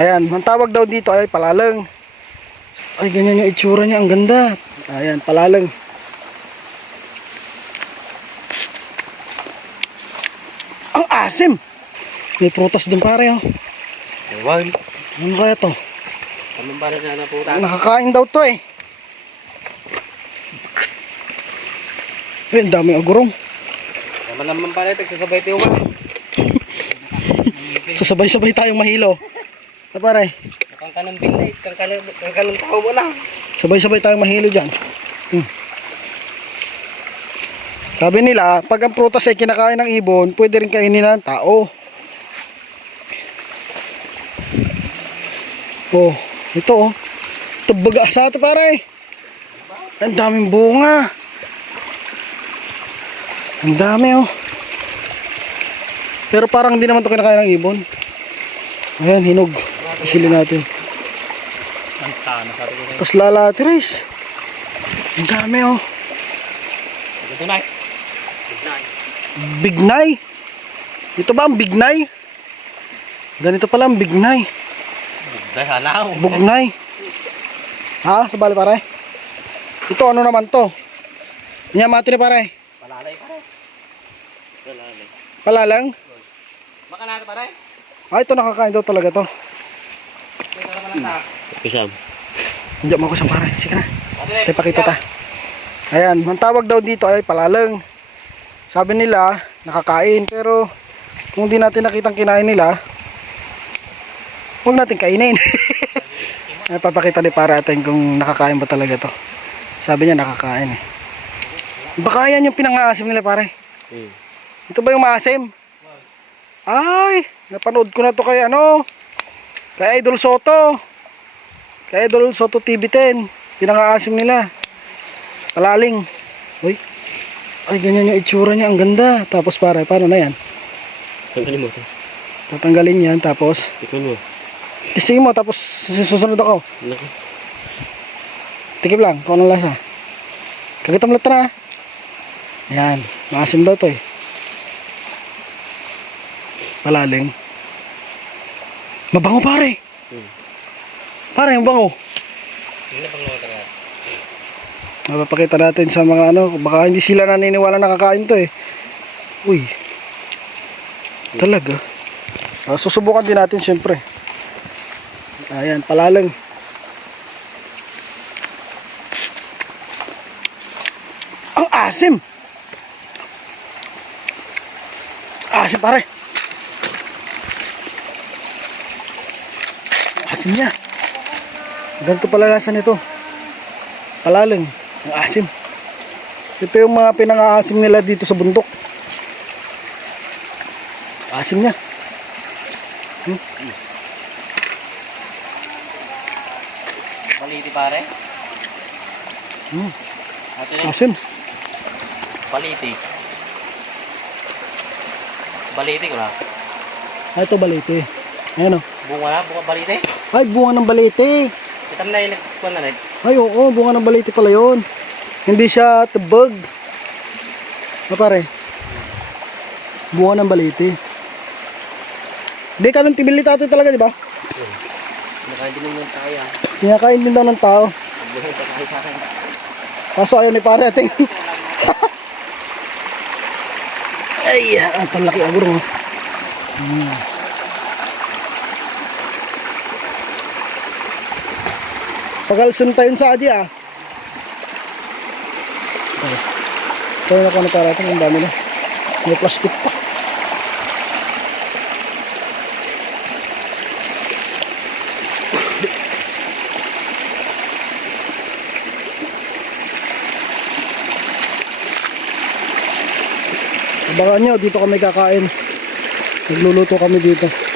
Ayan, ang tawag daw dito ay palalang. Ay, ganyan yung itsura niya. Ang ganda. Ayan, palalang. Ang asim! May prutas dun pare, oh. Ewan. Ano kaya to? Anong ba na na po Nakakain daw to, eh. Ay, ang daming agurong. Naman naman pala ito, sasabay tayo ka. Sasabay-sabay tayong mahilo. Ah, pare, Kang kanang binay, kang kanang, kang kanang tao mo lang. sabay-sabay tayong mahilo dyan. Hmm. Sabi nila, pag ang prutas ay kinakain ng ibon, pwede rin kainin ng tao. Oh, ito oh. Ito baga sa ito pare. Ang daming bunga. Ang dami oh. Pero parang hindi naman ito kinakain ng ibon. Ayan, hinog. Isilin natin. Ang Tapos lalatrice. Ang dami oh. Na. Bignay. Ito ba ang bignay? Ganito pala ang bignay. Dahil hanaw. Bugnay. Ha? Sabali pare? Ito ano naman to? Nyamati ni pare. Palalay pare. Palalay. Palalang. Baka na ito pare. Ah, ito nakakain daw talaga to. Ito naman ang ta. Pisam. Hindi mo ako sa pare. Sige na. Ate, Ipakita ta. Ayan, ang tawag daw dito ay palalang. Sabi nila, nakakain. Pero, kung di natin nakitang kinain nila, huwag natin kainin. ay, papakita ni para atin kung nakakain ba talaga to. Sabi niya, nakakain eh. Baka yan yung pinangaasim nila pare. Hmm. Ito ba yung maasim? Ay, napanood ko na to kay ano, kay Idol Soto. Kay Idol Soto TV10. Pinangaasim nila. Palaling. Uy. Ay, ganyan yung itsura niya. Ang ganda. Tapos pare, paano na yan? Tanggalin mo. Tatanggalin yan. Tapos, Tikman mo. tisingin mo. Tapos, susunod ako. Naku. Tikip lang. Kung anong lasa. Kagitam lang na. Yan. Maasim daw to eh. Palaling. Mabango pare. Hmm. Pare, ang bango. Hindi na pang mga talaga. Mapapakita natin sa mga ano, baka hindi sila naniniwala nakakain to eh. Uy. Talaga. Ah, susubukan din natin syempre. Ayan, palalang. Ang asim. Asim pare. Asim niya. Ganito pala lasa nito. Palalang. Ang asim. Ito yung mga pinang-aasim nila dito sa bundok. Asim niya. Baliti pare. Hmm. Asim. baliti. Baliti ko na. Ah, ito balete. Ayan o. Bunga na, bunga baliti. Ay, bunga ng balete. Kita na yung nagkuhan na. Ay, oo, bunga ng balete pala yun. Hindi siya tubag. Ano pare? Bunga ng balete. Hindi ka ng tibilitato talaga, di ba? Nakain din naman tayo. ah. Kinakain din daw ng tao. Pagbuhay pa tayo akin. Kaso ayaw ni pare ating. Ay, ah, ang laki aguro. oh. Hmm. Pagalsim tayo sa adi ah. Kaya na ko na para ito, ang dami na. May plastic pa. Abangan nyo, dito kami kakain. Nagluluto kami dito.